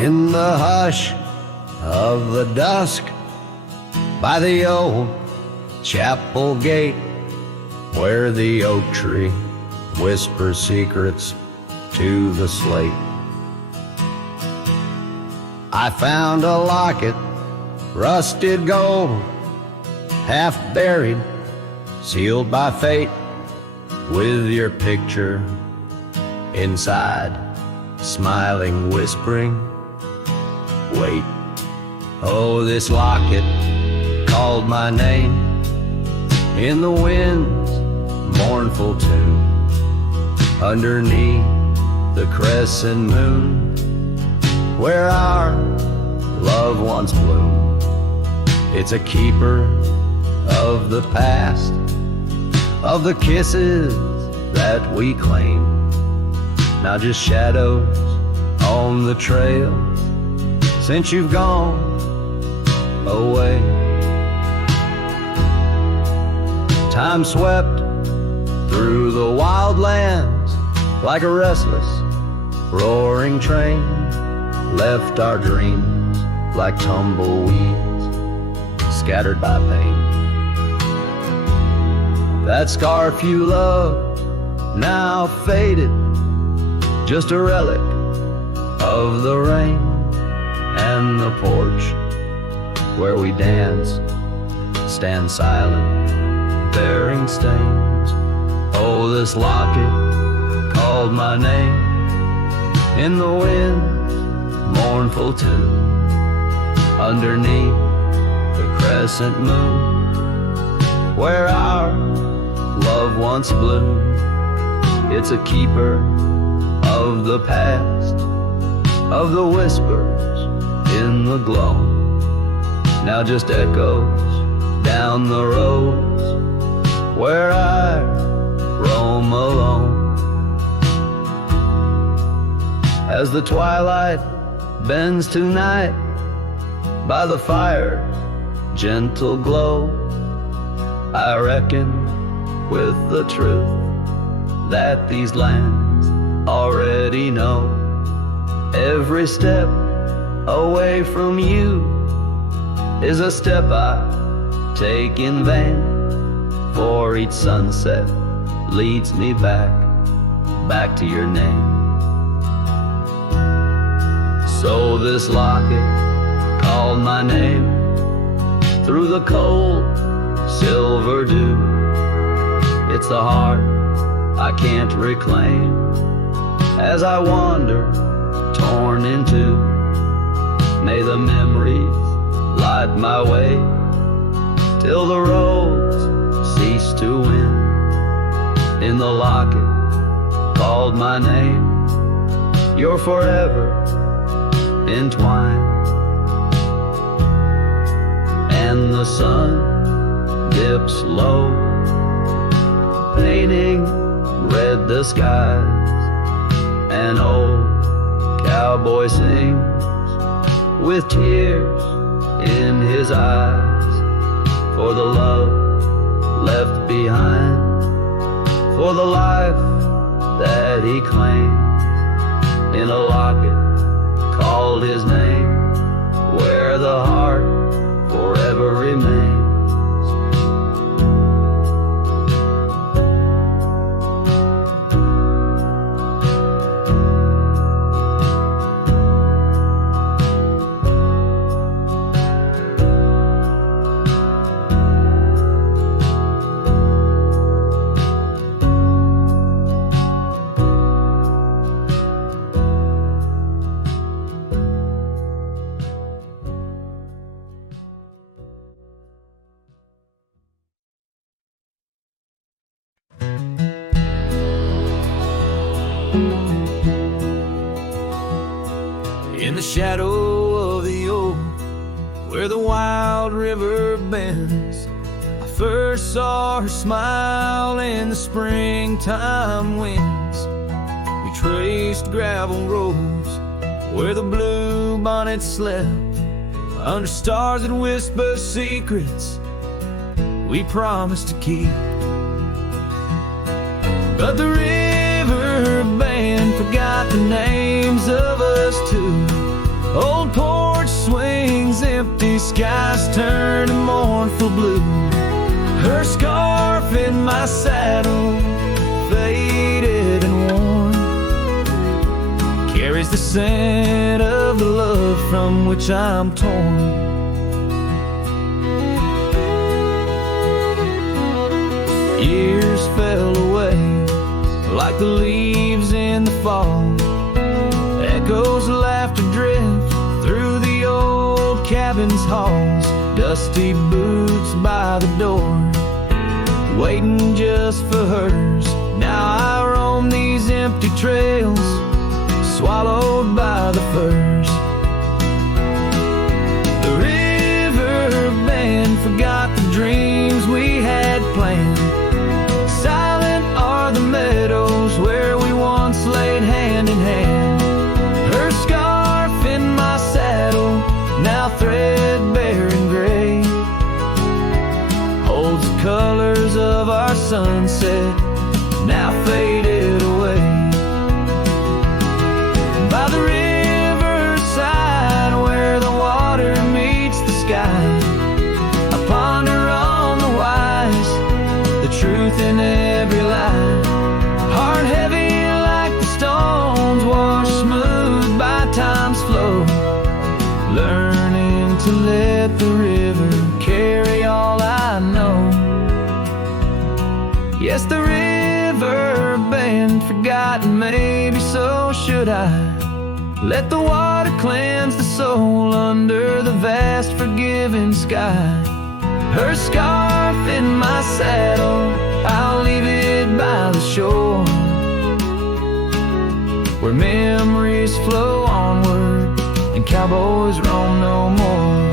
In the hush of the dusk, by the old chapel gate, where the oak tree whispers secrets to the slate, I found a locket, rusted gold, half buried, sealed by fate, with your picture inside, smiling, whispering, wait. Oh, this locket called my name in the wind's mournful tune, underneath the crescent moon, where our love once bloomed. It's a keeper of the past, of the kisses that we claim, now just shadows on the trail since you've gone away. Time swept through the wild lands like a restless, roaring train, left our dreams like tumbleweeds scattered by pain. That scarf you loved, now faded, just a relic of the rain, and the porch where we dance, stand silent, bearing stains. Oh, this locket called my name in the wind's mournful tune, underneath the crescent moon, where our love once bloomed. It's a keeper of the past, of the whispers in the glow, now just echoes down the roads where I roam alone. As the twilight bends to night by the fire's gentle glow, I reckon with the truth that these lands already know. Every step away from you is a step I take in vain, for each sunset leads me back to your name. So this locket called my name through the cold silver dew. It's the heart I can't reclaim as I wander, torn in two. May the memories light my way till the roads cease to win. In the locket called my name, you're forever entwined. And the sun dips low, painting red the skies. An old cowboy sings with tears in his eyes, for the love left behind, for the life that he claims. In a locket called his name, where the heart forever remains. In the shadow of the oak, where the wild river bends, I first saw her smile in the springtime winds. We traced gravel roads where the blue bonnet slept, under stars that whisper secrets we promised to keep. But the river band forgot the names of us two, Old porch swings empty, skies turn to mournful blue. Her scarf in my saddle, faded and worn, carries the scent of the love from which I'm torn. Years fell away like the leaves in the fall. Echoes of laughter drift through the old cabin's halls. Dusty boots by the door, waiting just for hers. Now I roam these empty trails, swallowed by the firs. The riverbend forgot the dreams we had planned. Silent are the meadows where we once laid hand in hand. Her scarf in my saddle, now threadbare and gray, holds the colors of our sunset, now faded away. By the riverside where the water meets the sky, I ponder on the wise, the truth in every lie. Heart heavy like the stones washed smooth by time's flow, learning to let the river carry all I know. Yes, the riverbend forgotten, maybe so should I. Let the water cleanse the soul under the vast forgiving sky. Her scarf in my saddle, I'll leave it by the shore, where memories flow onward and cowboys roam no more.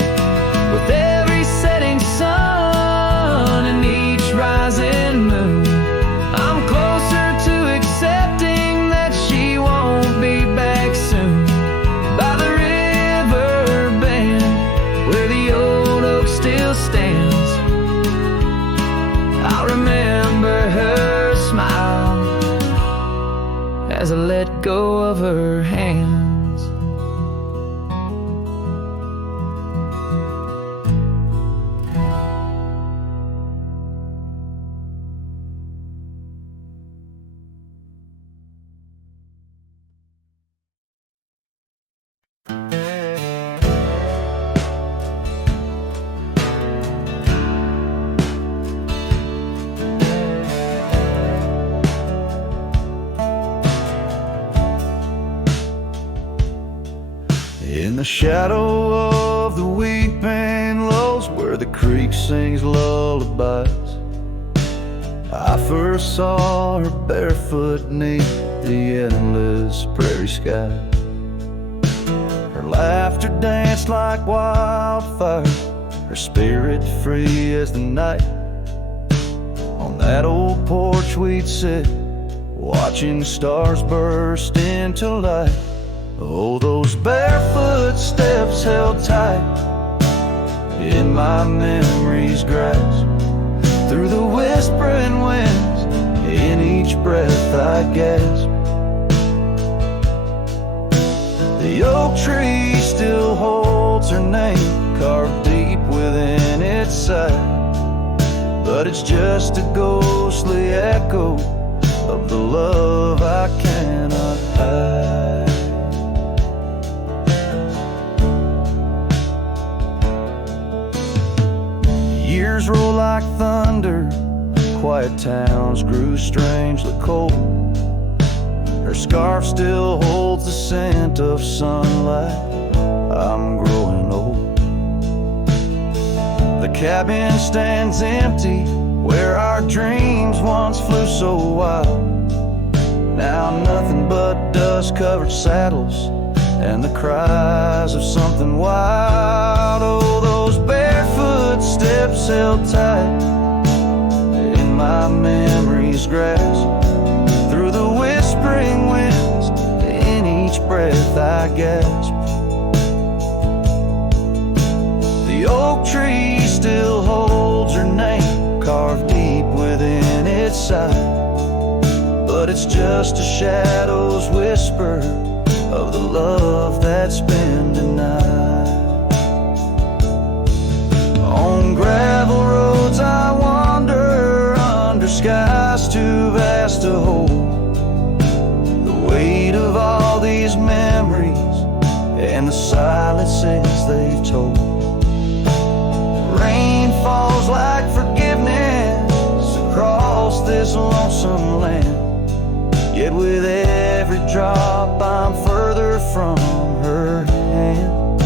With every setting sun and each rising moon, I'm closer to accepting that she won't be back soon. By the riverbend where the old oak still stands, I'll remember her smile as I let go of her hands. In the shadow of the weeping willows where the creek sings lullabies, I first saw her barefoot neath the endless prairie sky. Her laughter danced like wildfire, her spirit free as the night. On that old porch we'd sit, watching stars burst into light. Oh, those barefoot steps held tight in my memory's grasp. Through the whispering winds, in each breath I gasp. The oak tree still holds her name, carved deep within its side, but it's just a ghostly echo of the love I cannot hide. Years roll like thunder, quiet towns grew strangely cold. Her scarf still holds the scent of sunlight, I'm growing old. The cabin stands empty where our dreams once flew so wild. Now nothing but dust-covered saddles and the cries of something wild. Oh, those barefoot steps held tight in my memory's grasp. Through the whispering winds, in each breath I gasp. The oak tree still holds her name, carved deep within its side, but it's just a shadow's whisper of the love that's been denied. On gravel roads I wander, under skies too vast to hold, the weight of all these memories and the silences they've told. Rain falls like forgiveness across this lonesome land, yet with every drop I'm further from her hand.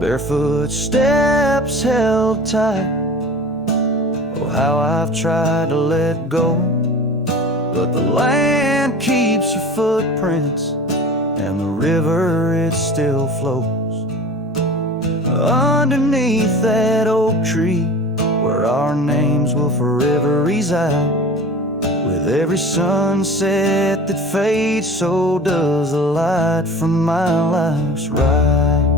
Barefoot steps held tight, oh how I've tried to let go, but the land keeps her footprints and the river it still flows. Underneath that oak tree where our names will forever reside, with every sunset that fades, so does the light from my life's ride.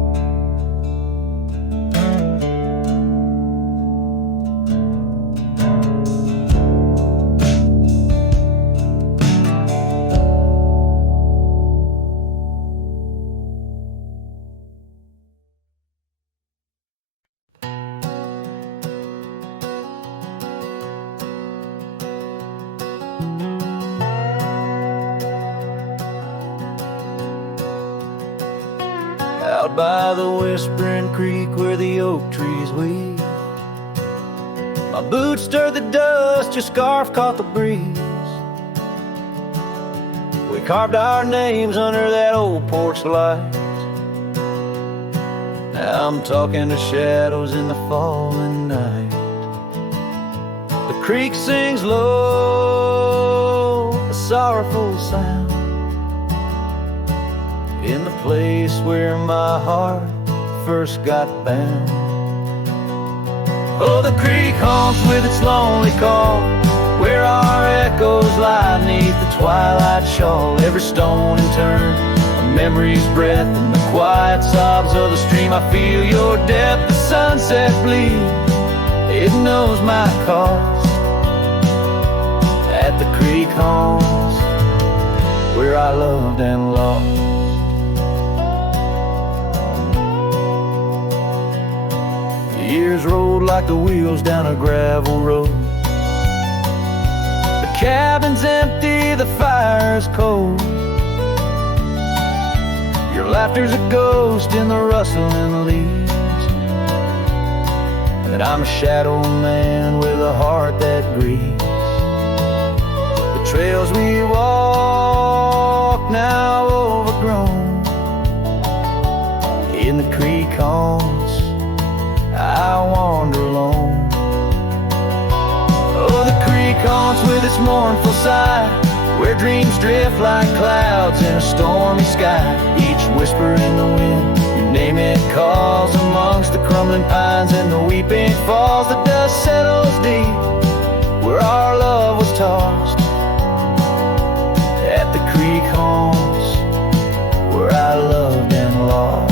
Out by the whispering creek where the oak trees weep, my boots stirred the dust, your scarf caught the breeze. We carved our names under that old porch light. Now I'm talking to shadows in the falling night. The creek sings low, a sorrowful sound, in the place where my heart first got bound. Oh, the creek haunts with its lonely call, where our echoes lie neath the twilight shawl. Every stone and turn, a memory's breath, and the quiet sobs of the stream. I feel your depth, the sunset bleed, it knows my cost. At the creek haunts, where I loved and lost. Years rolled like the wheels down a gravel road. The cabin's empty, the fire's cold. Your laughter's a ghost in the rustling leaves, and I'm a shadow man with a heart that grieves. The trails we walk now overgrown, in the creek haunts I wander alone. Oh, the creek haunts with its mournful sigh, where dreams drift like clouds in a stormy sky. Each whisper in the wind, your name it calls, amongst the crumbling pines and the weeping falls. The dust settles deep where our love was tossed. At the creek haunts, where I loved and lost.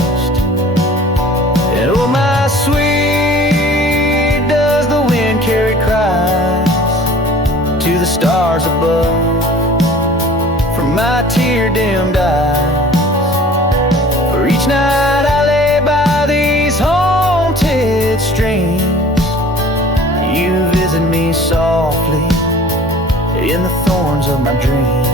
And oh, my sweet, does the wind carry cries to the stars above from my tear-dimmed eyes? For each night I lay by these haunted streams, you visit me softly in the thorns of my dreams.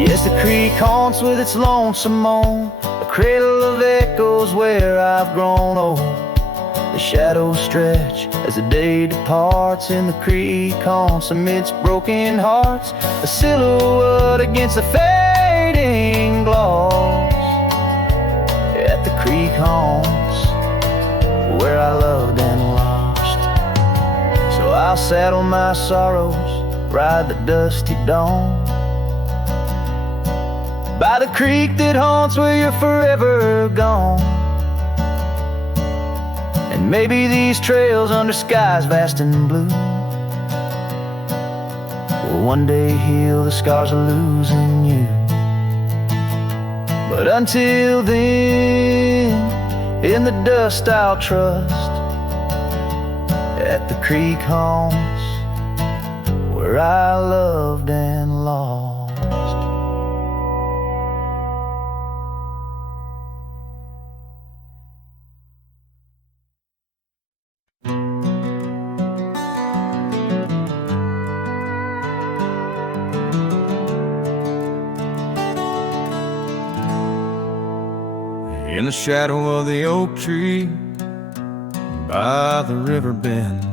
Yes, the creek haunts with its lonesome moan, a cradle of echoes where I've grown old. The shadows stretch as the day departs, in the creek haunts amidst broken hearts, a silhouette against the fading gloss. At the creek haunts, where I loved and lost. So I'll saddle my sorrows, ride the dusty dawn, by the creek that haunts where you're forever gone. And maybe these trails under skies vast and blue will one day heal the scars of losing you. But until then, in the dust I'll trust. At the creek haunts, where where I loved and lost. In the shadow of the oak tree by the riverbend,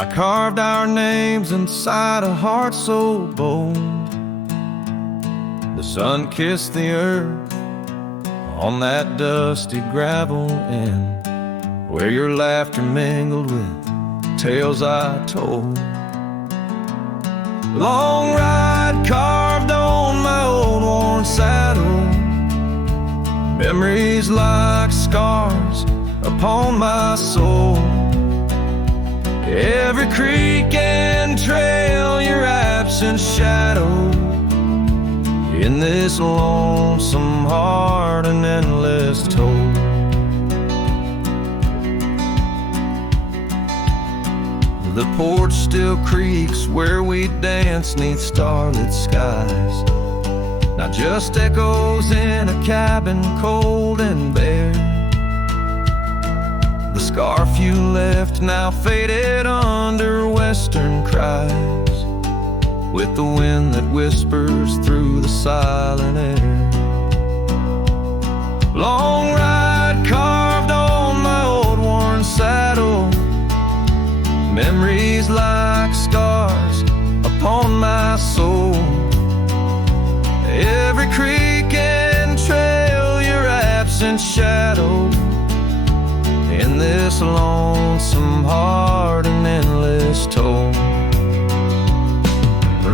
I carved our names inside a heart so bold. The sun kissed the earth on that dusty gravel end, where your laughter mingled with tales I told. Long ride carved on my old worn saddle, memories like scars upon my soul. Every creek and trail, your absent shadow, in this lonesome heart an endless toll. The porch still creaks where we dance 'neath starlit skies, not just echoes in a cabin cold and bare. The scarf you left now faded under western cries, with the wind that whispers through the silent air. Long ride carved on my old worn saddle, memories like scars upon my soul. Every creek and trail, your absent shadow, in this lonesome heart an endless toll.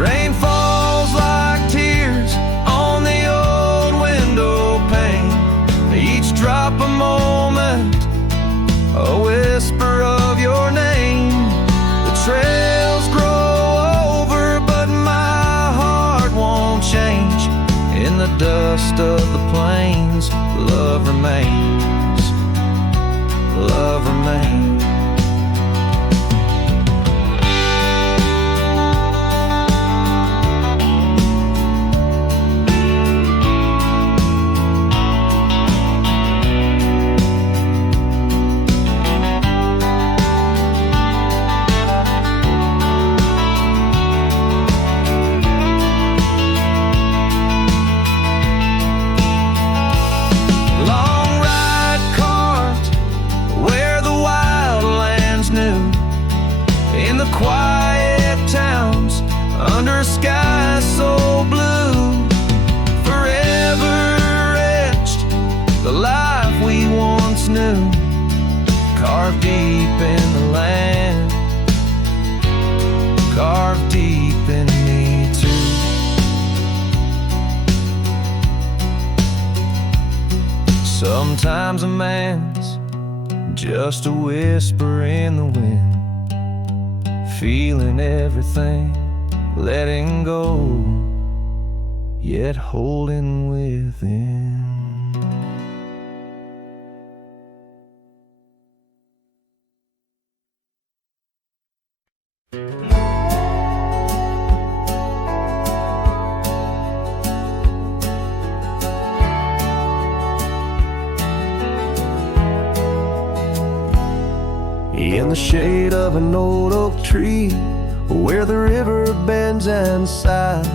Rain falls like tears on the old window pane, each drop a moment, a whisper of your name. The trails grow over, but my heart won't change. In the dust of the plains, love remains, love remains. Quiet towns under a sky so blue, forever etched the life we once knew, carved deep in the land, carved deep in me too. Sometimes a man's just a whisper in the wind, feeling everything, letting go, yet holding within. In the shade of an old oak tree, where the river bends and sighs,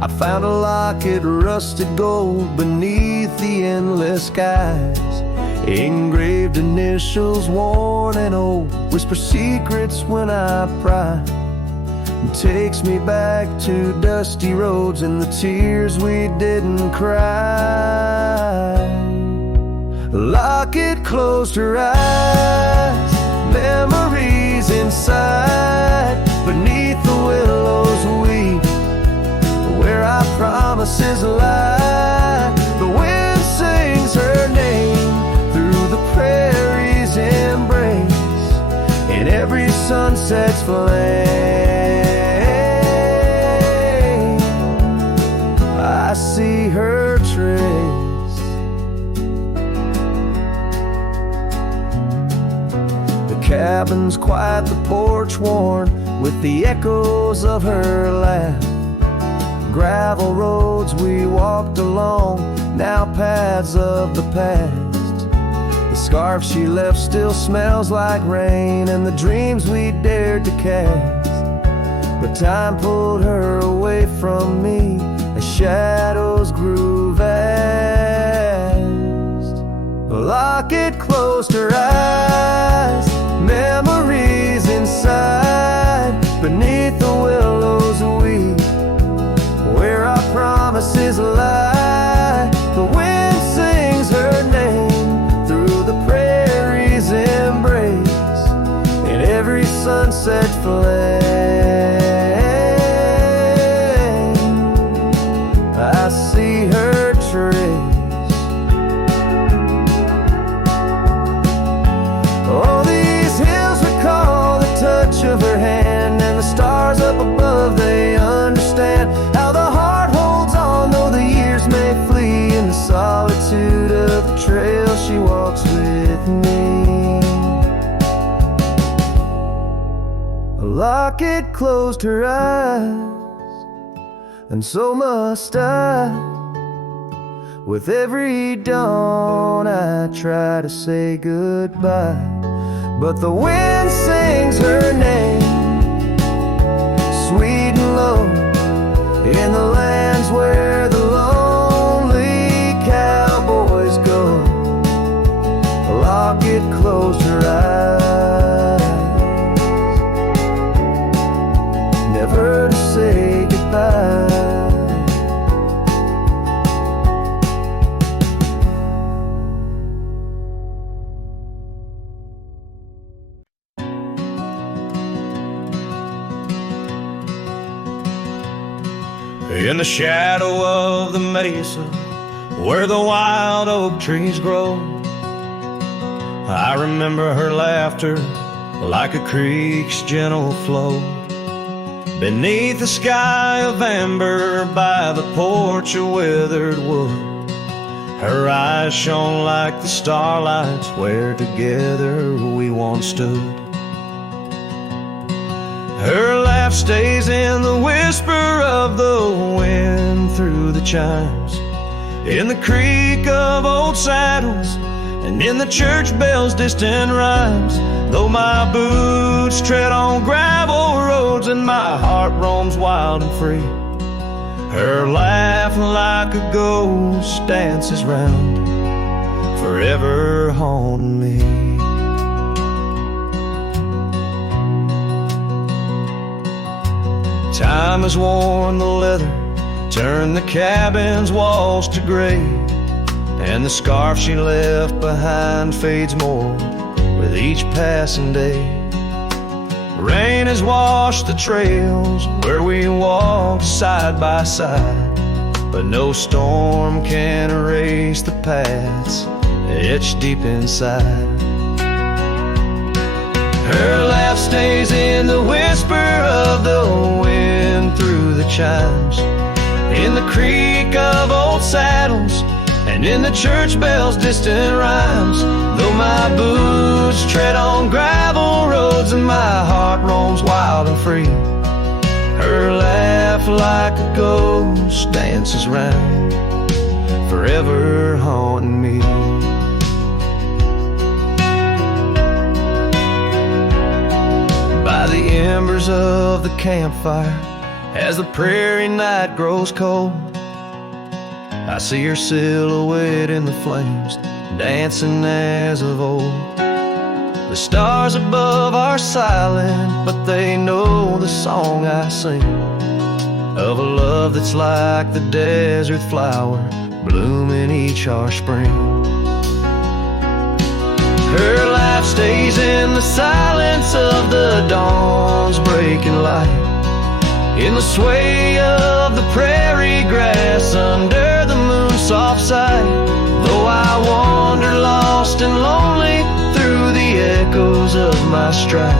I found a locket, rusted gold beneath the endless skies. Engraved initials, worn and old, whisper secrets when I pry. It takes me back to dusty roads and the tears we didn't cry. Locket closed her eyes, memories inside, beneath the willows weep, where our promises lie. The wind sings her name through the prairie's embrace, in every sunset's flame I see her trace. cabin's quiet, the porch worn with the echoes of her laugh. Gravel roads we walked along, now paths of the past. The scarf she left still smells like rain, and the dreams we dared to cast. But time pulled her away from me as shadows grew vast. Locket closed her eyes, memories inside, beneath the willows weep, where our promises lie. The wind sings her name through the prairie's embrace, in every sunset flame I see her trace. All these hills recall the touch of her hand, and the stars up above, they understand how the heart holds on, though the years may flee. In the solitude of the trail she walks with me. Locket closed her eyes, and so must I. With every dawn I try to say goodbye, but the wind sings her name, sweet and low, in the lands where the lonely cowboys go. Locket closed her eyes, never to say goodbye. In the shadow of the mesa, where the wild oak trees grow, I remember her laughter like a creek's gentle flow. Beneath the sky of amber, by the porch of withered wood, her eyes shone like the starlights where together we once stood. Her laugh stays in the whisper of the wind through the chimes, in the creak of old saddles, and in the church bells' distant rhymes. Though my boots tread on gravel roads and my heart roams wild and free, her laugh like a ghost dances round, forever haunting me. Time has worn the leather, turned the cabin's walls to gray, and the scarf she left behind fades more with each passing day. Rain has washed the trails where we walked side by side, but no storm can erase the paths etched deep inside. Her laugh stays in the whisper of the wind through the chimes, in the creak of old saddles, and in the church bells' distant rhymes. Though my boots tread on gravel roads and my heart roams wild and free, her laugh like a ghost dances round, forever haunting me. By the embers of the campfire, as the prairie night grows cold, I see her silhouette in the flames, dancing as of old. The stars above are silent, but they know the song I sing, of a love that's like the desert flower, blooming each harsh spring. Her life stays in the silence of the dawn's breaking light, in the sway of the prairie grass under the moon's soft sight. Though I wander lost and lonely through the echoes of my strife,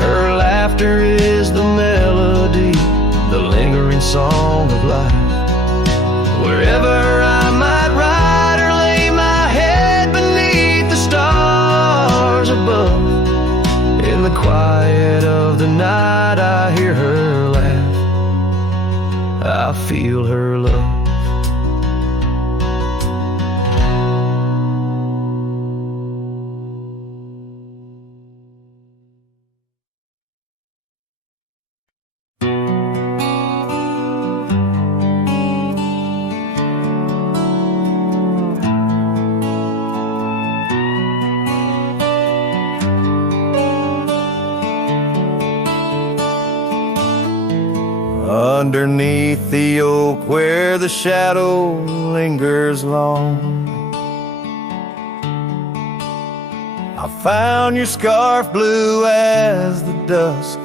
her laughter is the melody, the lingering song of life. Wherever I might ride or lay my head beneath the stars above, In the quiet of the night I hear her laugh, I feel her love. Underneath the oak where the shadow lingers long, I found your scarf blue as the dusk,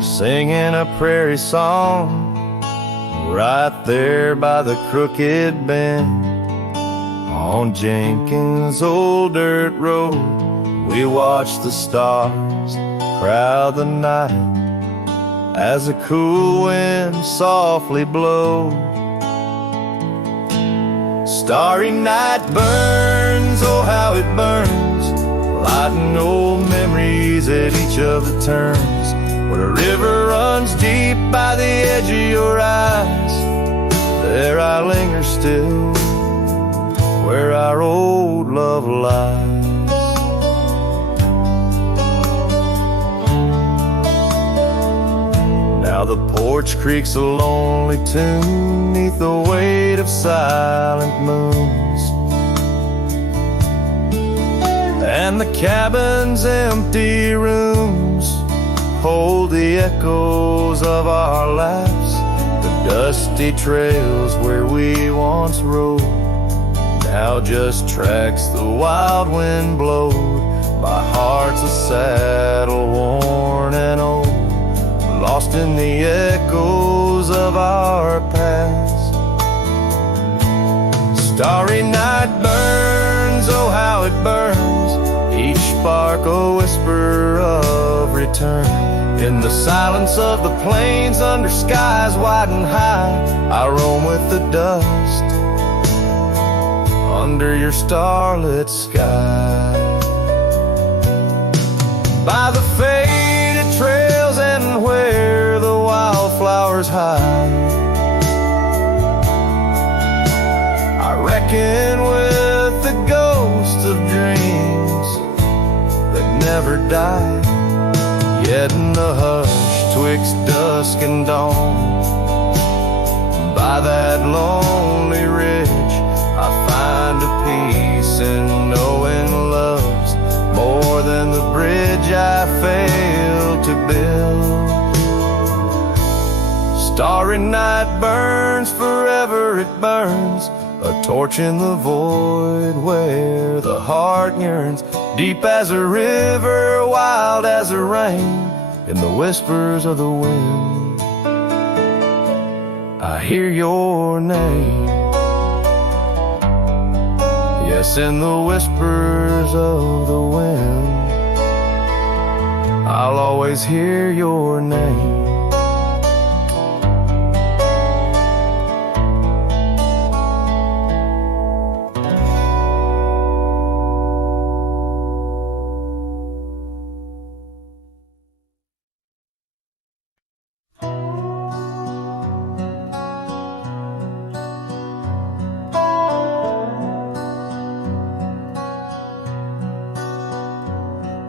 singing a prairie song. Right there by the crooked bend on Jenkins' old dirt road, we watched the stars crowd the night as a cool wind softly blows. Starry night burns, oh how it burns, lighting old memories at each of the turns. Where a river runs deep by the edge of your eyes, there I linger still, where our old love lies. Now the porch creaks a lonely tune neath the weight of silent moons, and the cabin's empty rooms hold the echoes of our lives. The dusty trails where we once rode now just tracks the wild wind blowed. My heart's a saddle worn and old, lost in the echoes of our past. Starry night burns, oh how it burns, each spark a whisper of return. In the silence of the plains under skies wide and high, I roam with the dust under your starlit sky. By the faded trails and where the wildflowers hide, I reckon with the ghosts of dreams that never die. Yet in the hush twixt dusk and dawn, by that lonely ridge, I find a peace in knowing love's more than the bridge I failed to build. Starry night burns, forever it burns, a torch in the void where the heart yearns. Deep as a river, wild as a rain, in the whispers of the wind, I hear your name. Yes, in the whispers of the wind, I'll always hear your name.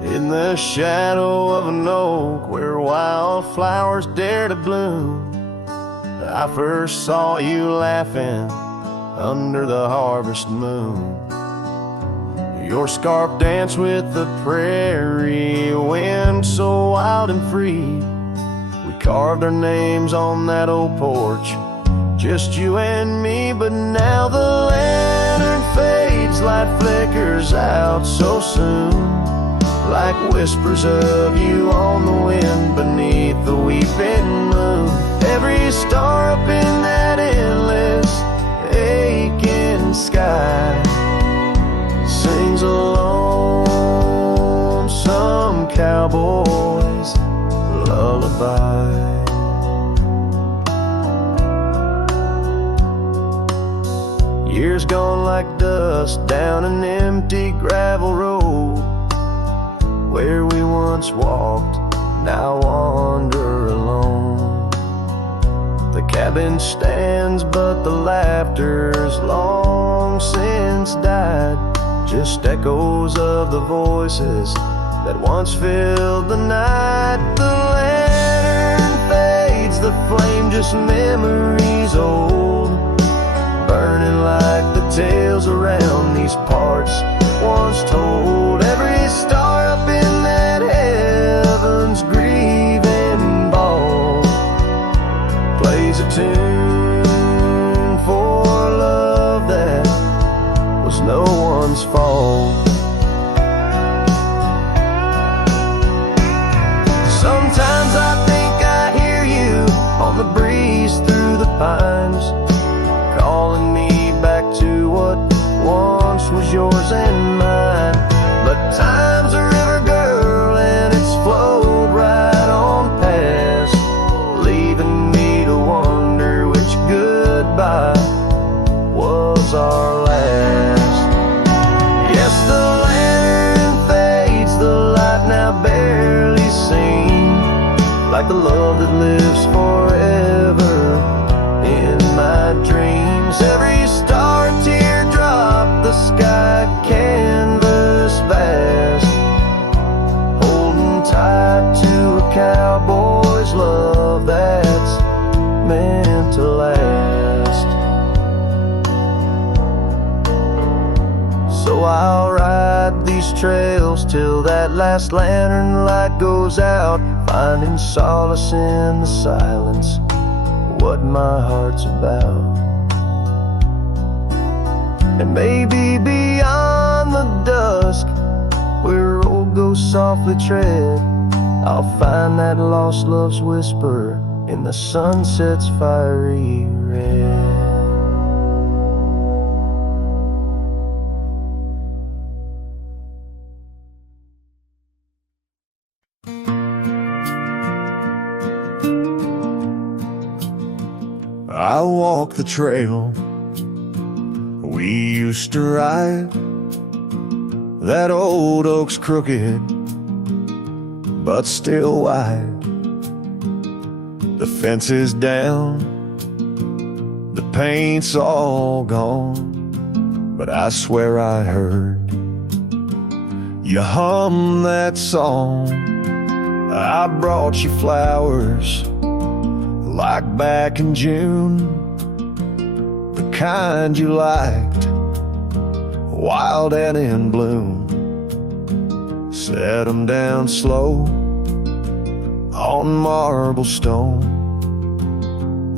In the shadow of an oak where wildflowers dare to bloom, I first saw you laughing under the harvest moon. Your scarf danced with the prairie wind so wild and free. We carved our names on that old porch, just you and me. But now the lantern fades, light flickers out so soon, like whispers of you on the wind beneath the weeping moon. Every star up in that endless aching sky sings a lonesome cowboy's lullaby. Years gone like dust down an empty gravel road, where we once walked, now wander alone. The cabin stands, but the laughter's long since died. Just echoes of the voices that once filled the night. The lantern fades, the flame just memories old, burning like the tales around these parts once told. Every star up in that heaven's grieving ball plays a tune for love that was no one's fault. Sometimes I think I hear you on the breeze through the pines, calling me back to what once was yours and mine. But time's a river, girl, and it's flowed right on past, leaving me to wonder which goodbye was our last. Yes, the lantern fades, the light now barely seen, like the love that lives forever in my dreams. Every star a teardrop, the sky canvas vast, holding tight to a cowboy's love that's meant to last. So I'll ride these trails till that last lantern light goes out, finding solace in the silence, what my heart's about. And maybe beyond the dusk, where road goes softly tread, I'll find that lost love's whisper in the sunset's fiery red. I'll walk the trail we used to ride. That old oak's crooked, but still wide. The fence is down, the paint's all gone, but I swear I heard you hum that song. I brought you flowers like back in June, the kind you liked, wild and in bloom. Set 'em down slow on marble stone,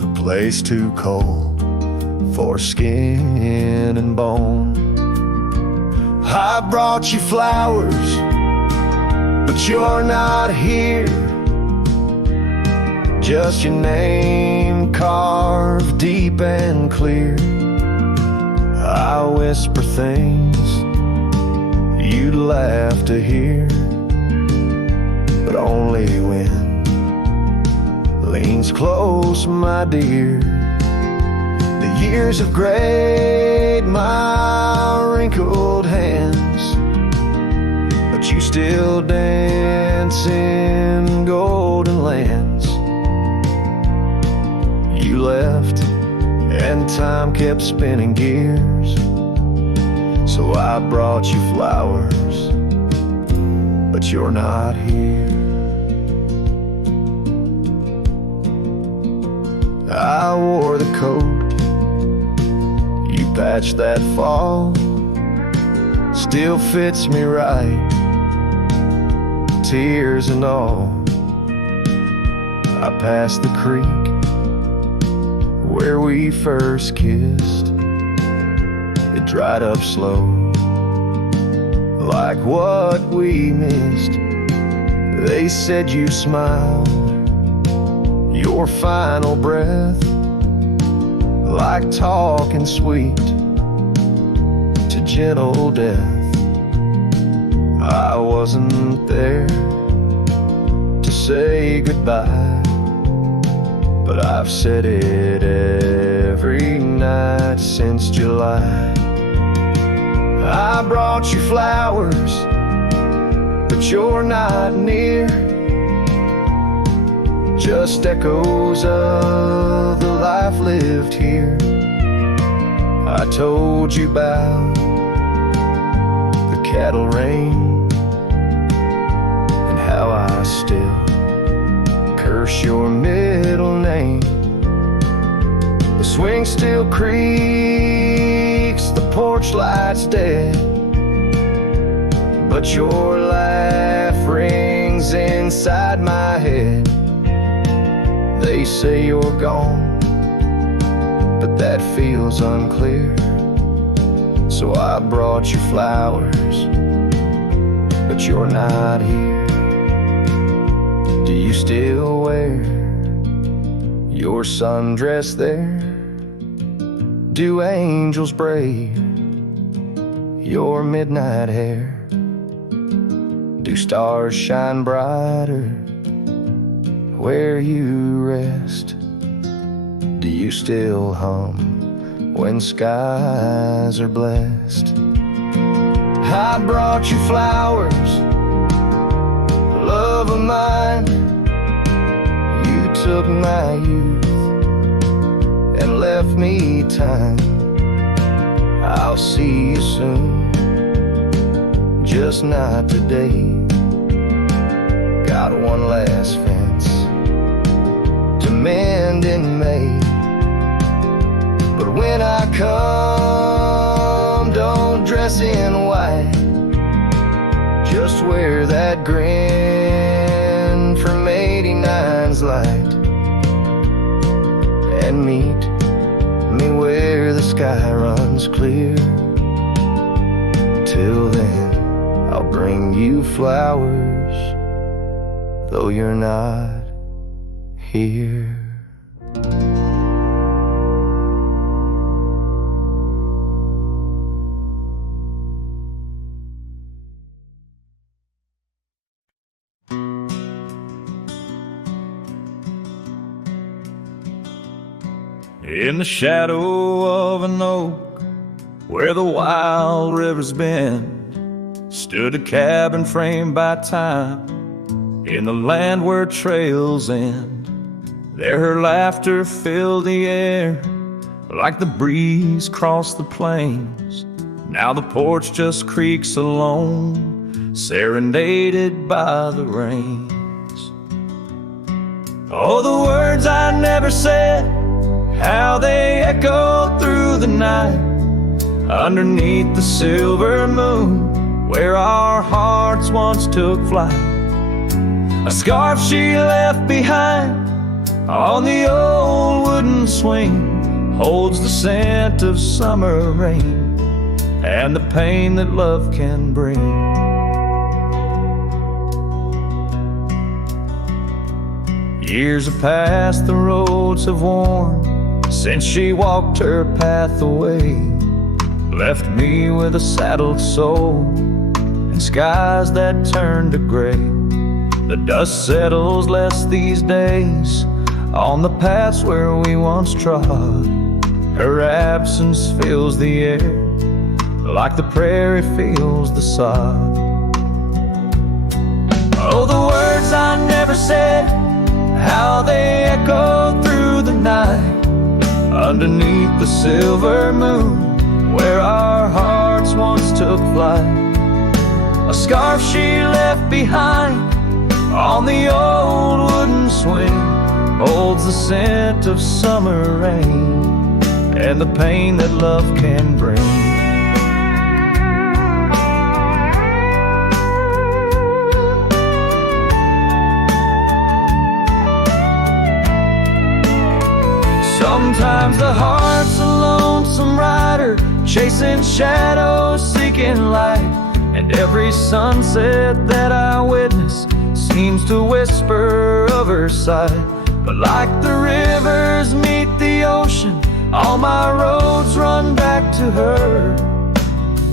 a place too cold for skin and bone. I brought you flowers, but you're not here. Just your name carved deep and clear. I whisper things you'd laugh to hear, but only when leans close, my dear. The years have grayed my wrinkled hands, but you still dance in golden lands. You left and time kept spinning gears, so I brought you flowers, but you're not here. I wore the coat you patched that fall, still fits me right, tears and all. I passed the creek where we first kissed, it dried up slow, like what we missed. They said you smiled, your final breath, like talking sweet to gentle death. I wasn't there to say goodbye, but I've said it every night since July. I brought you flowers, but but you're not near. Just echoes of the life lived here. I told you about the cattle rain and how I still curse your middle name. The swing still creaks, the porch light's dead, but your laugh rings inside my head. They say you're gone, but that feels unclear. So I brought you flowers, but you're not here. Do you still wear your sundress there? Do angels braid your midnight hair? Do stars shine brighter where you rest? Do you still hum when skies are blessed? I brought you flowers, love of mine. You took my youth and left me time. I'll see you soon, just not today. Got one last fence to mend in May, but when I come, don't dress in white. Just wear that grin from 89's light, and meet me where the sky runs clear. Till then, I'll bring you flowers, though you're not here. In the shadow of an oak, where the wild rivers bend, stood a cabin framed by time, in the land where trails end. There her laughter filled the air, like the breeze crossed the plains. Now the porch just creaks alone, serenaded by the rains. Oh, the words I never said, how they echoed through the night, underneath the silver moon, where our hearts once took flight. A scarf she left behind on the old wooden swing holds the scent of summer rain and the pain that love can bring. Years have passed, the roads have worn since she walked her path away, left me with a saddled soul and skies that turn to gray. The dust settles less these days on the paths where we once trod. Her absence fills the air like the prairie feels the sod. Oh, the words I never said, how they echoed through the night, underneath the silver moon, where our hearts once took flight. A scarf she left behind on the old wooden swing holds the scent of summer rain and the pain that love can bring. Sometimes the heart's a lonesome rider, chasing shadows, seeking light, and every sunset that I witness seems to whisper of her sight. But like the rivers meet the ocean, all my roads run back to her.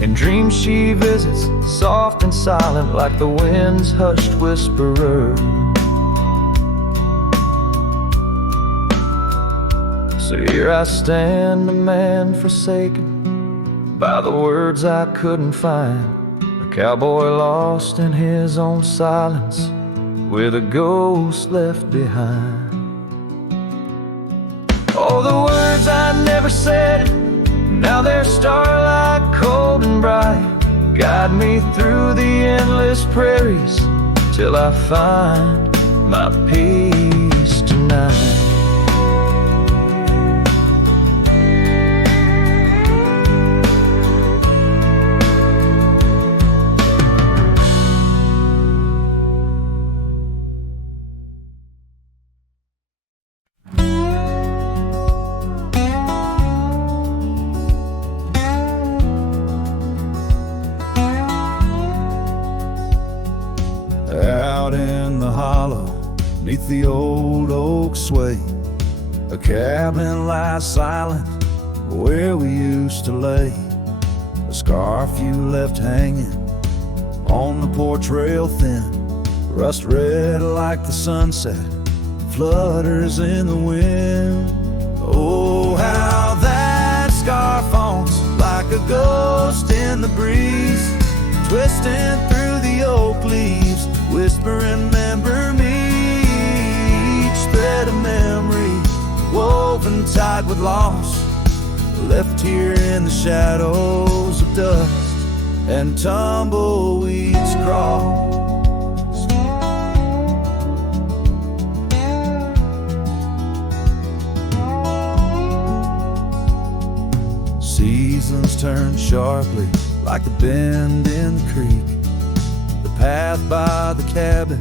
In dreams she visits, soft and silent, like the wind's hushed whisperer. So here I stand, a man forsaken by the words I couldn't find, a Cowboy lost in his own silence, with a ghost left behind. Oh, the words I never said, now they're starlight cold and bright, guide me through the endless prairies till I find my peace tonight. Out in the hollow, neath the old oak sway, a cabin lies silent where we used to lay. A scarf you left hanging on the porch rail thin, rust red like the sunset, flutters in the wind. Oh, how that scarf haunts like a ghost in the breeze, twisting through the oak leaves, whisper, remember me. Each thread of memory woven tight with loss, left here in the shadows of dust and tumbleweeds cross. Seasons turn sharply like the bend in the creek, the path by the cabin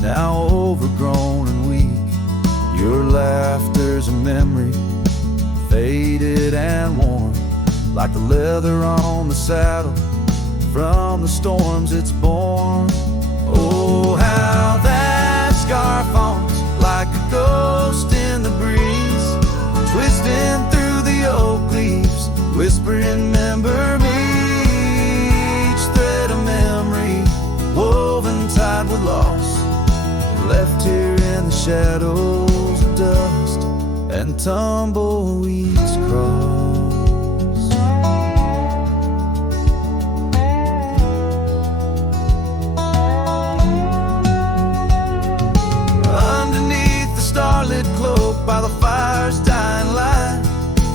now overgrown and weak. Your laughter's a memory, faded and worn, like the leather on the saddle from the storms it's born. Oh, how that scarf haunts like a ghost in the breeze, twisting through the oak leaves, whispering, remember me. Each thread of memory woven tight with loss, left here in the shadows of dust and tumbleweeds cross. Underneath the starlit cloak by the fire's dying light,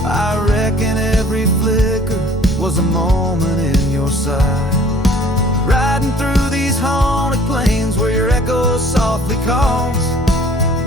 I reckon every flicker was a moment in your sight. Riding through these haunted plains where your echo softly calls,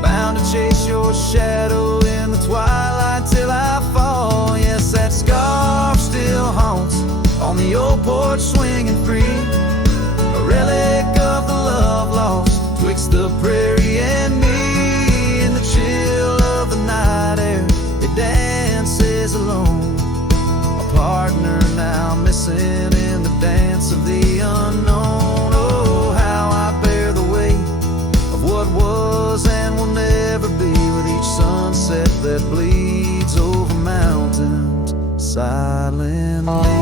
bound to chase your shadow in the twilight till I fall. Yes, that scarf still haunts on the old porch swinging free, a relic of the love lost twixt the prairie and me. In the chill of the night air, it dances alone, a partner now missing in the dance of the unknown. Oh, how I bear the weight of what was and will never be, with each sunset that bleeds over mountains silently.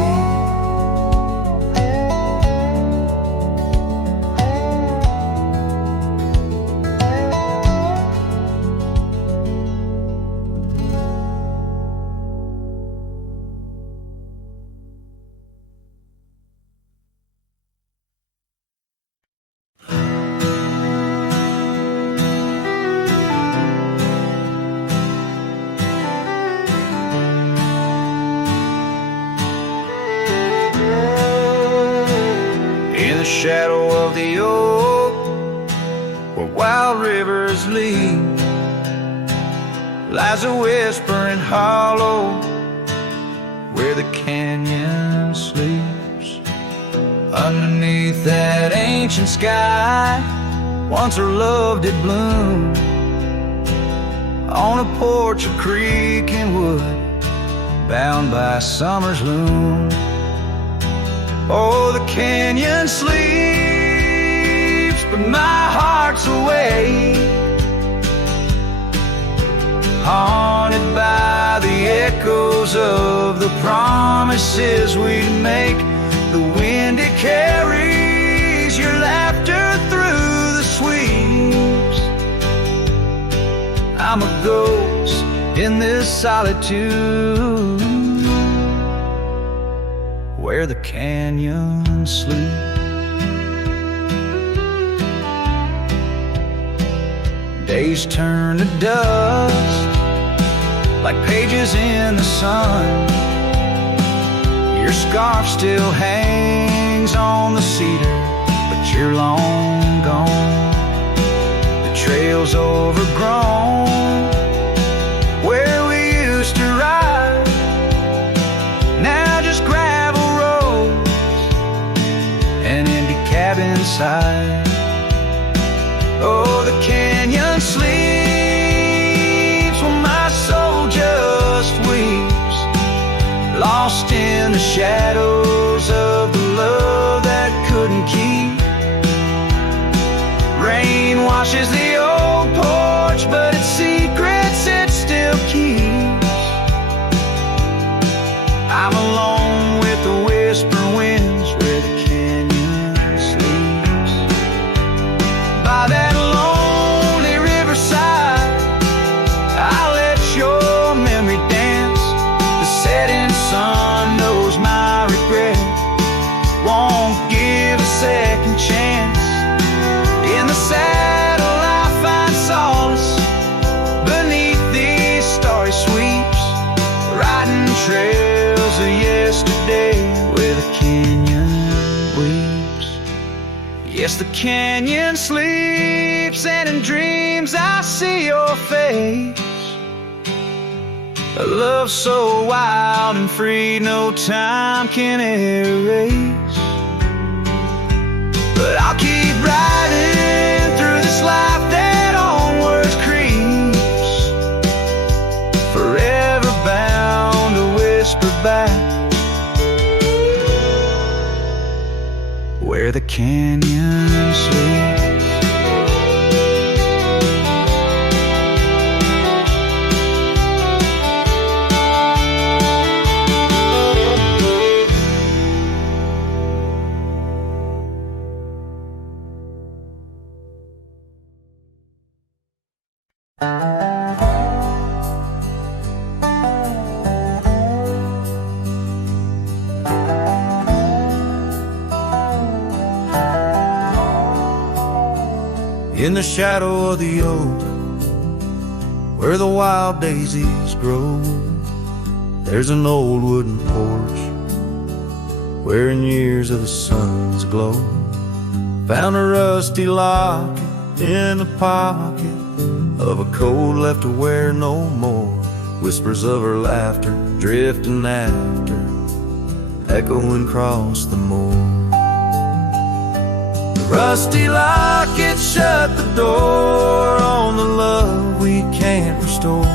The shadow of the oak, where wild rivers lead, lies a whispering hollow where the canyon sleeps. Underneath that ancient sky, once our love did bloom, on a porch of creek and wood, bound by summer's loom. Oh, the canyon sleeps, but my heart's awake, haunted by the echoes of the promises we'd make. The wind, it carries your laughter through the sweeps. I'm a ghost in this solitude where the canyon sleeps. Days turn to dust like pages in the sun. Your scarf still hangs on the cedar, but you're long gone. The trail's overgrown where we used to ride, now just gravel roads and empty cabin side. Oh, the canyon sleeps when my soul just weeps, lost in the shadows of the love that couldn't keep. Rain washes the old porch, but its secrets it still keeps. I'm alone with the whisper winds where the canyon sleeps. By that lonely riverside, I let your memory dance. The setting sun knows my regret, won't give a second chance. In the saddle I find solace beneath these starry sweeps, riding trails of yesterday where the canyon weeps. Yes, the canyon sleeps, and in dreams I see your face. A love so wild and free no time can erase. But I'll keep riding through this life that onwards creeps, forever bound to whisper back where the canyon sleeps. In the shadow of the oak, where the wild daisies grow, there's an old wooden porch where in years of the sun's glow, found a rusty locket in the pocket of a coat left to wear no more. Whispers of her laughter drifting after, echoing across the moor. Rusty locket shut the door on the love we can't restore.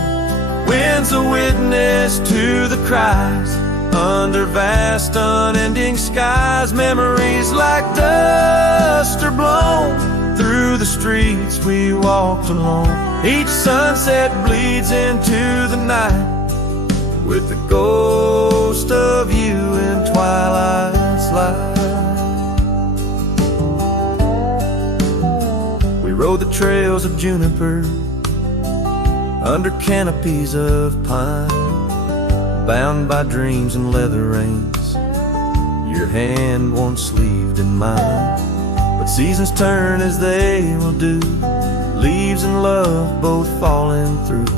Wind's a witness to the cries under vast unending skies. Memories like dust are blown through the streets we walked alone. Each sunset bleeds into the night with the ghost of you in twilight's light. We rode the trails of juniper under canopies of pine, bound by dreams and leather reins, your hand once sleeved in mine. But seasons turn as they will do, leaves and love both falling through.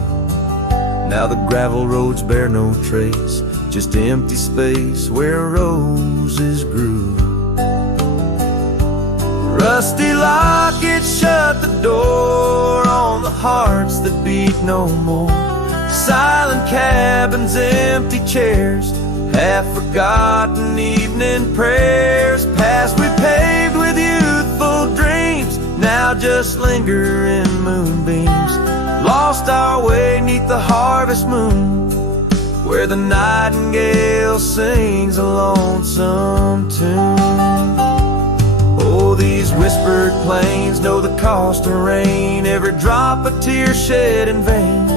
Now the gravel roads bear no trace, just empty space where roses grew. Rusty locket shut the door on the hearts that beat no more. Silent cabins, empty chairs, half-forgotten evening prayers. Past we paved with youthful dreams, now just linger in moonbeams. Lost our way 'neath the harvest moon, where the nightingale sings a lonesome tune. Oh, these whispered plains know the cost of rain, every drop a tear shed in vain.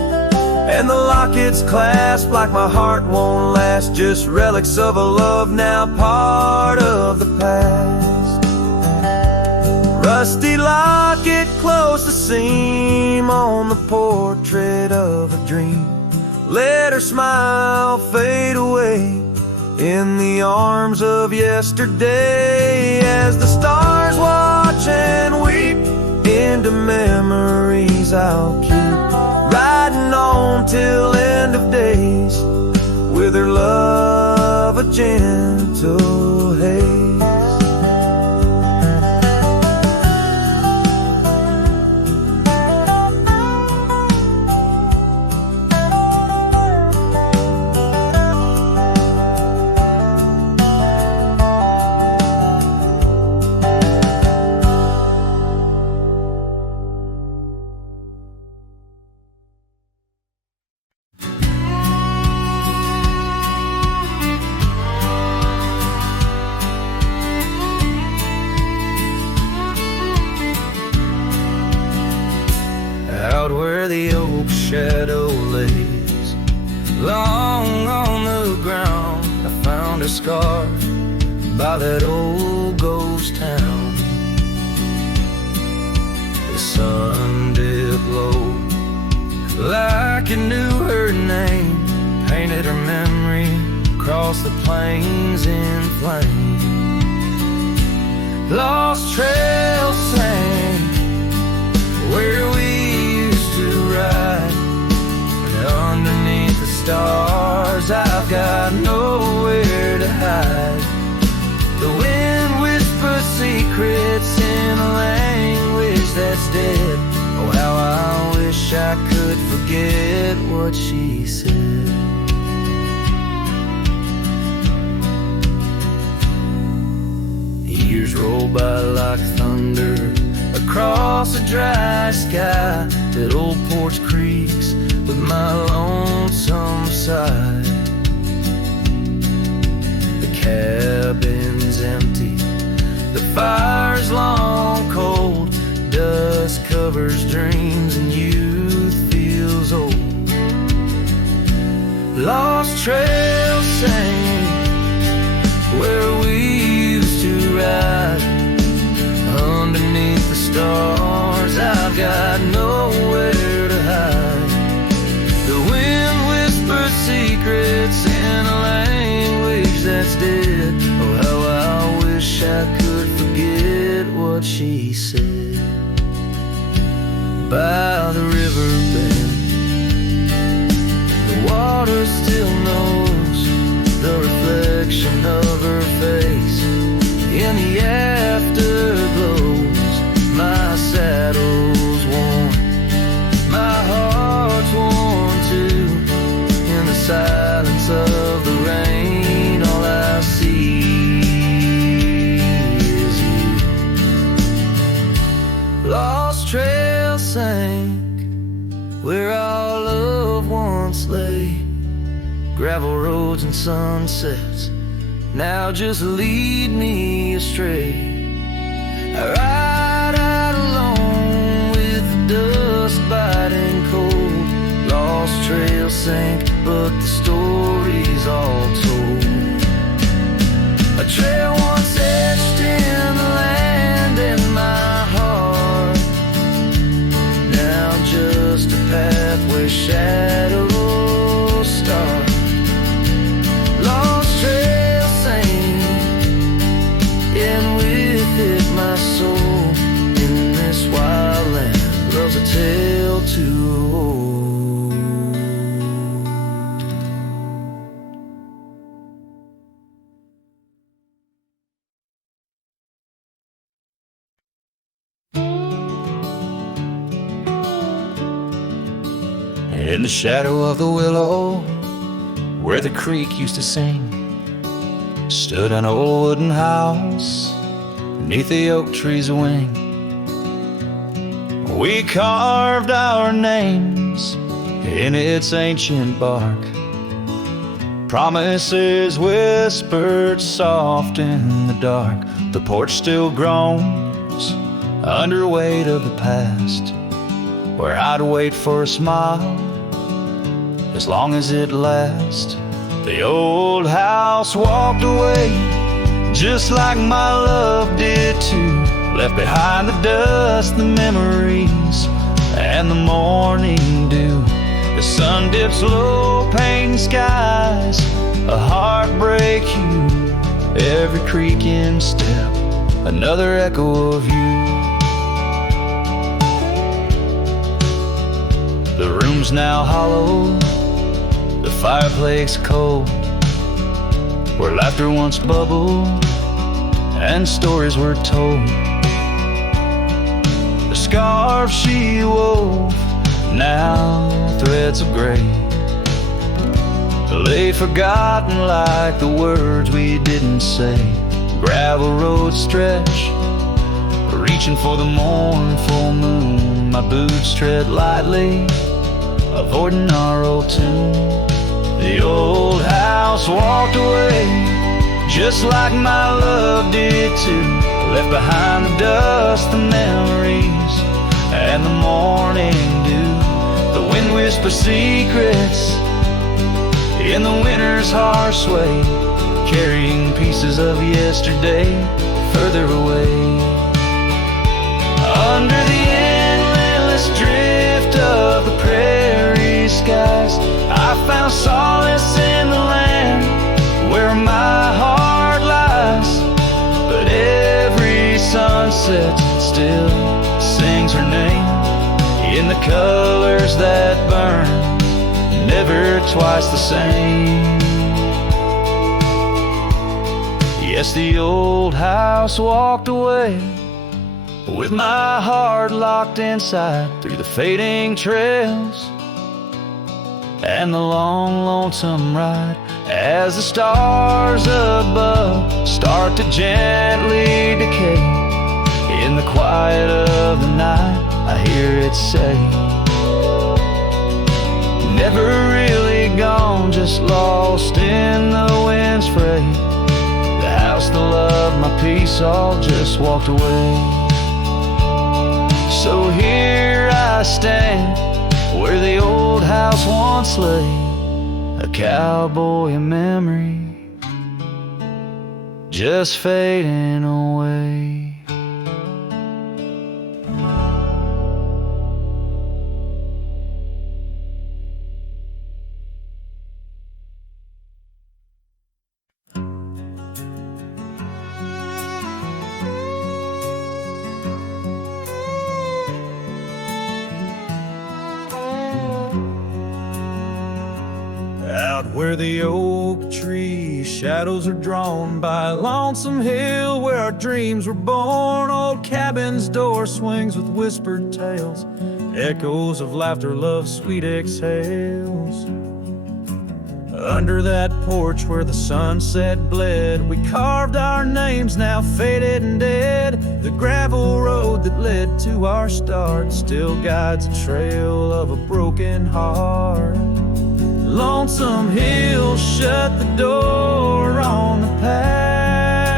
And the locket's clasp like my heart won't last, just relics of a love now part of the past. Rusty locket close the seam on the portrait of a dream. Let her smile fade away in the arms of yesterday, as the stars watch and weep into memories I'll keep riding on till end of days, with her love a gentle haze. Out where the oak shadow lays long on the ground, I found a scar by that old ghost town. The sun dipped low like it knew her name, painted her memory across the plains in flame. Lost trails sang where we ride, and underneath the stars I've got nowhere to hide. The wind whispers secrets in a language that's dead. Oh, how I wish I could forget what she said. Years roll by like thunder across a dry sky. That old porch creaks with my lonesome side. The cabin's empty, the fire's long cold, dust covers dreams and youth feels old. Lost trails sing where we used to ride, underneath the stars I've got nowhere to hide. The wind whispers secrets in a language that's dead. Oh, how I wish I could forget what she said. By the riverbend, the water still knows the reflection of her face in the afterglows. My saddle's worn, my heart's worn too. In the silence of the rain, all I see is you. Lost trail sank where our love once lay. Gravel roads and sunsets now just lead me astray. I ride out alone with the dust biting cold. Lost trails sink, but the story's all told. A trail once etched in the land and my heart, now just a path where shadows start. Lost trails sink, and with it my soul in this wild land loves a tale to hold. In the shadow of the willow, where the creek used to sing, stood an old wooden house beneath the oak tree's wing. We carved our names in its ancient bark, promises whispered soft in the dark. The porch still groans under weight of the past, where I'd wait for a smile as long as it lasts. The old house walked away just like my love did too. Left behind the dust, the memories, and the morning dew. The sun dips low, painting skies, a heartbreak hue. Every creaking step, another echo of you. room's now hollow, the fireplace cold, where laughter once bubbled and stories were told. The scarf she wove, now threads of gray, lay forgotten like the words we didn't say. Gravel road stretch, reaching for the mournful moon. My boots tread lightly, avoiding our old tune. The old house walked away, just like my love did too. Left behind the dust, the memories, and the morning dew. The wind whispers secrets in the winter's harsh sway, carrying pieces of yesterday further away. Under the endless drift of the prairie skies, I found solace in the land where my heart lies. But every sunset still sings her name in the colors that burn, never twice the same. Yes, the old house walked away, with my heart locked inside, through the fading trails and the long, lonesome ride. As the stars above start to gently decay, in the quiet of the night I hear it say, never really gone, just lost in the wind's fray. The house, the love, my peace all just walked away. So here I stand, where the old house once lay, a cowboy in memory, just fading away. Out where the oak tree shadows are drawn by a lonesome hill where our dreams were born, old cabin's door swings with whispered tales, echoes of laughter, love's sweet exhales. Under that porch where the sunset bled, we carved our names, now faded and dead. The gravel road that led to our start still guides a trail of a broken heart. Lonesome Hill shut the door on the past,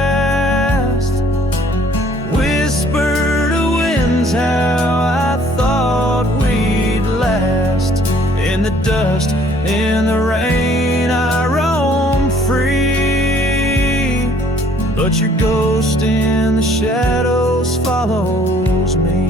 whispered to winds how I thought we'd last. In the dust, in the rain, I roam free, but your ghost in the shadows follows me.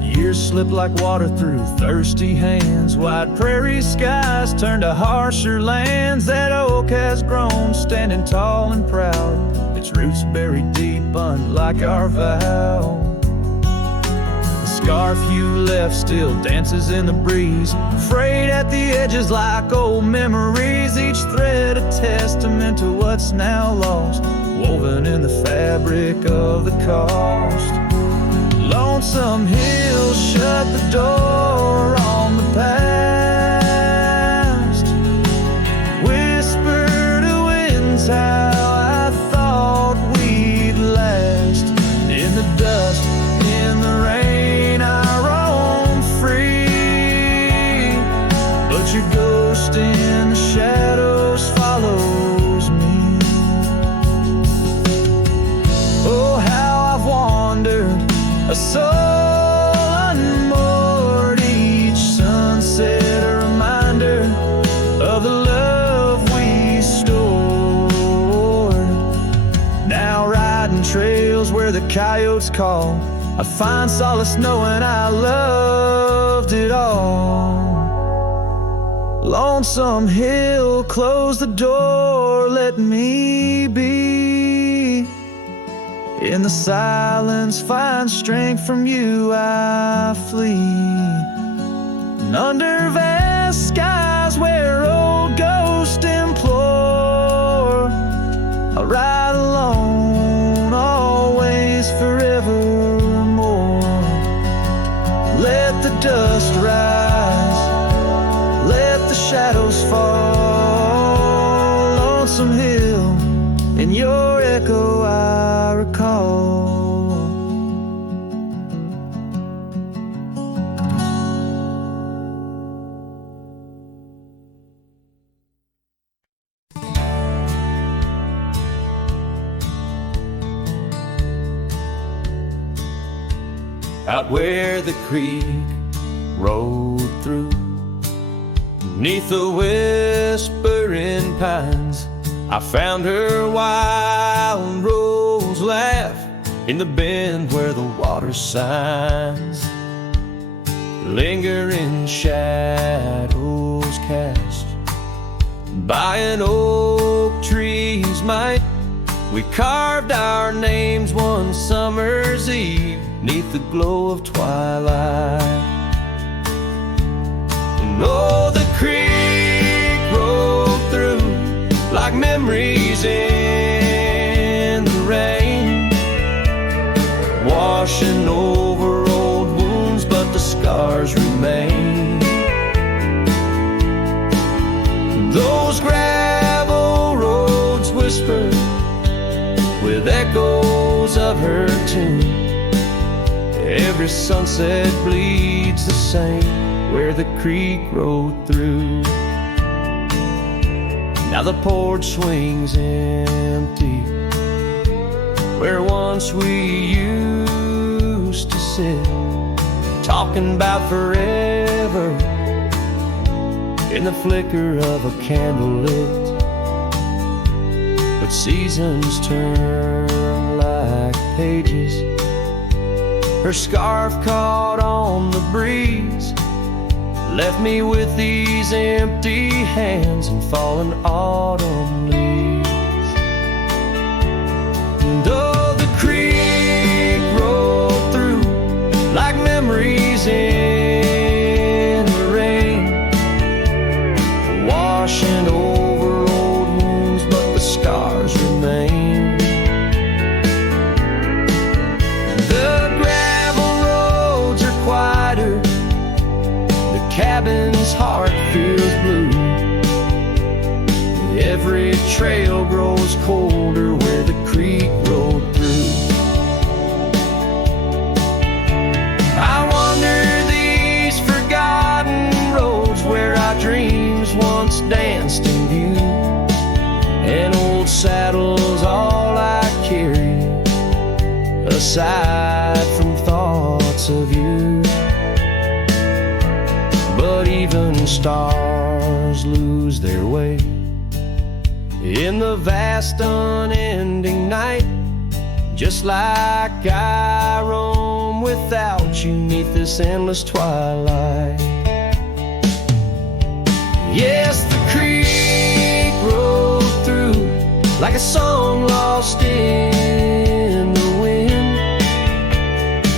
Years slip like water through thirsty hands, wide prairie skies turn to harsher lands. That oak has grown, standing tall and proud, its roots buried deep unlike our vow. The scarf you left still dances in the breeze, frayed at the edges like old memories, each thread a testament to what's now lost, woven in the fabric of the cost. Lonesome Hill shut the door on the past, whisper to winds how I thought we'd last. In the dust, in the rain, I roam free, but your ghost in the shadows follows me. Oh, how I've wandered, a soul unmoored, each sunset a reminder of the love we stored. Now riding trails where the coyotes call, I find solace knowing I loved it all. Lonesome Hill, close the door, let me be In the silence, find strength from you I flee. And under vast skies where old ghosts implore, I'll ride alone, always, forevermore. Let the dust rise, let the shadows fall. Lonesome hill, in your echo I recall. Out where the creek rode through, neath the whispering pines, I found her wild rose laugh in the bend where the water sighs. Lingering shadows cast by an oak tree's might, we carved our names one summer's eve 'neath the glow of twilight. And oh, the creek rolled through like memories in the rain, washing over old wounds, but the scars remain. Those gravel roads whisper with echoes of her tune. Every sunset bleeds the same where the creek rode through. Now the porch swings empty where once we used to sit, talking about forever in the flicker of a candle lit. But seasons turn like pages, her scarf caught on the breeze, left me with these empty hands and fallen autumn leaves. And oh, the creek rolled through like memories in the rain, washing over old wounds, but the scars remain. Cabin's heart feels blue. Every trail grows colder where the creek rolled through. I wander these forgotten roads where our dreams once danced in view. An old saddle's all I carry, aside from thoughts of you. But even stars lose their way in the vast unending night, just like I roam without you 'neath this endless twilight. Yes, the creek rolled through like a song lost in the wind.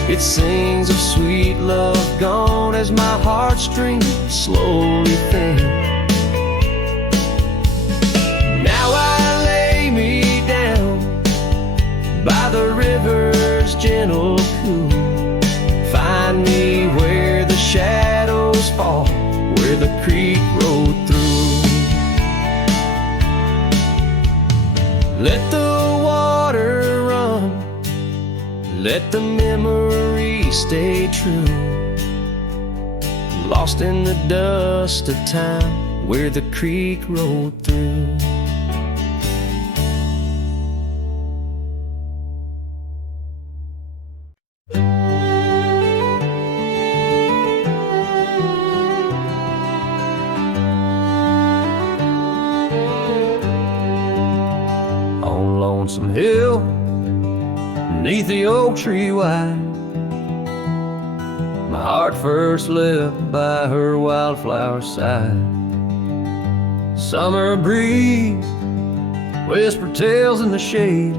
It sings of sweet love gone as my heartstrings slowly thin. Now I lay me down by the river's gentle cool. Find me where the shadows fall, where the creek rolled through. Let the water run, let the memory stay true, lost in the dust of time where the creek rolled through. On Lonesome Hill, beneath the oak tree wide, my heart first left by her wildflower side. Summer breeze, whisper tales in the shade,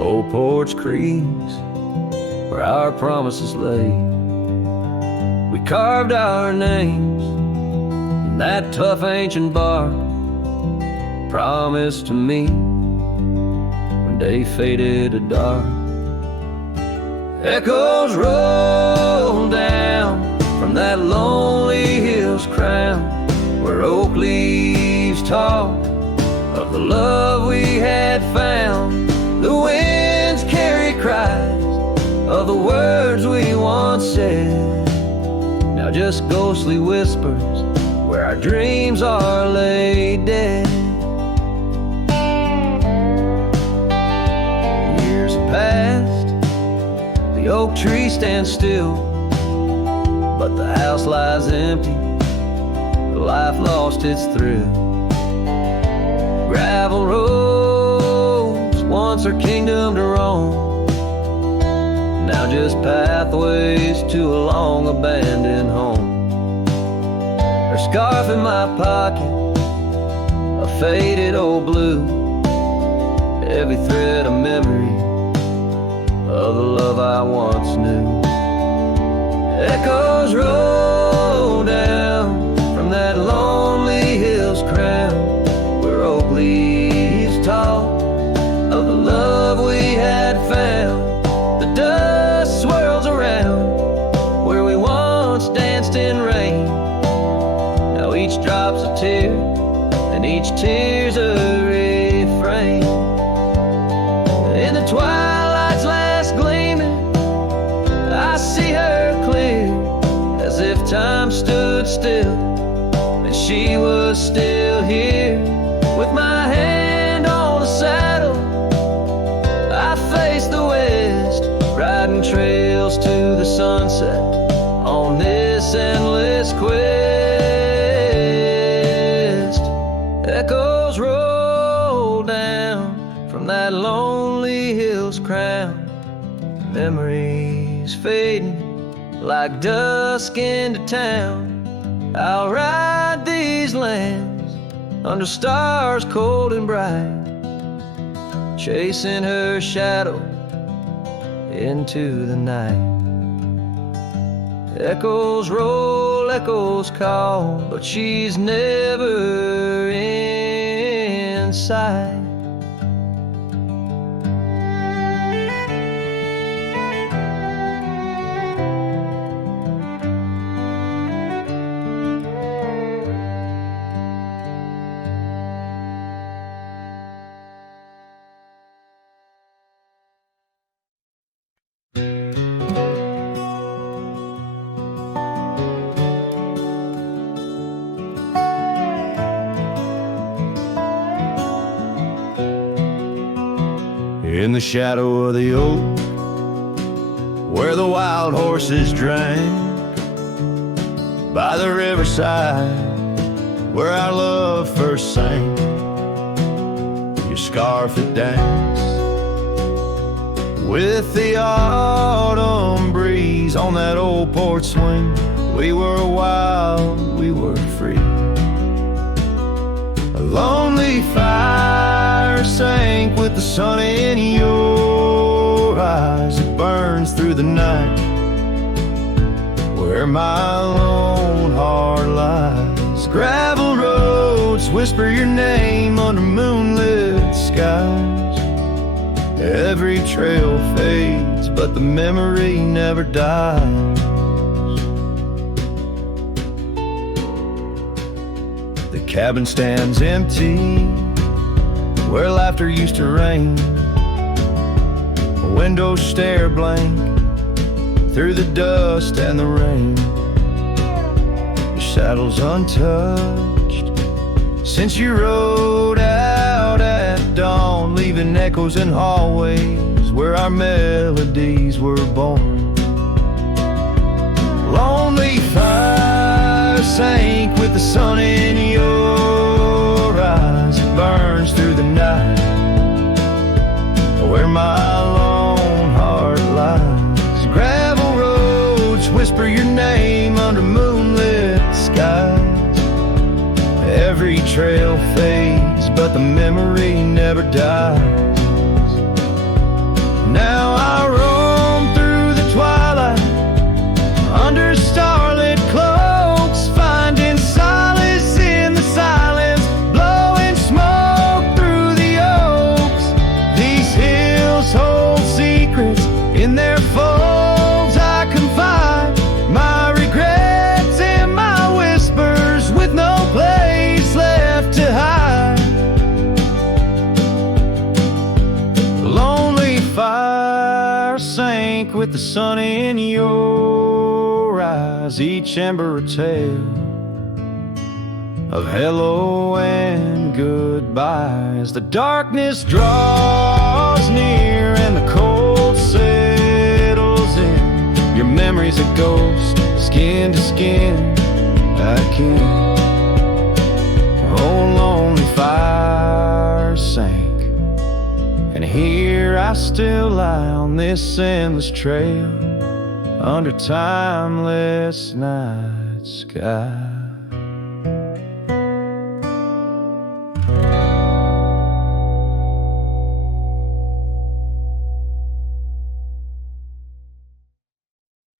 old porch creaks where our promises lay. We carved our names in that tough ancient bark, promised to me when day faded to dark. Echoes roll down from that lonely hill's crown, where oak leaves talk of the love we had found. The winds carry cries of the words we once said, now just ghostly whispers where our dreams are laid dead. Years have passed, the oak tree stands still, but the house lies empty, life lost its thrill. Gravel roads, once our kingdom to roam, now just pathways to a long abandoned home. Her scarf in my pocket, a faded old blue, every thread a memory of the love I once knew. Echoes roll down from that lonely hill's crown, where oak leaves talk of the love we had found. The dust swirls around where we once danced in rain. Now each drop's a tear, and each tear's a refrain. In the twilight's last gleaming, I see her clear, as if time stood still and she was still here. With my hand on the saddle, I face the west, riding trails to the sunset on this endless quest. Echoes roll down from that lonely hill's crown, memories fading like dusk into town. I'll ride these lands under stars cold and bright, chasing her shadow into the night. Echoes roll, echoes call, but she's never in sight. In the shadow of the oak, where the wild horses drank, by the riverside, where our love first sang, your scarf it danced with the autumn breeze on that old porch swing. We were wild, we were free. A lonely fire sank with the sun in your eyes. It burns through the night where my lone heart lies. Gravel roads whisper your name under moonlit skies. Every trail fades, but the memory never dies. The cabin stands empty where laughter used to reign. Windows stare blank through the dust and the rain. Your saddle's untouched since you rode out at dawn, leaving echoes in hallways where our melodies were born. Lonely fire sank with the sun in your eyes. It burns through the night where my lone heart lies. Gravel roads whisper your name under moonlit skies. Every trail fades, but the memory never dies. awake with the sun in your eyes, each ember a tale of hello and goodbye. As the darkness draws near and the cold settles in, your memory's a ghost, skin to skin. I can't. Oh, lonely fire sank, and here I still lie on this endless trail under timeless night sky.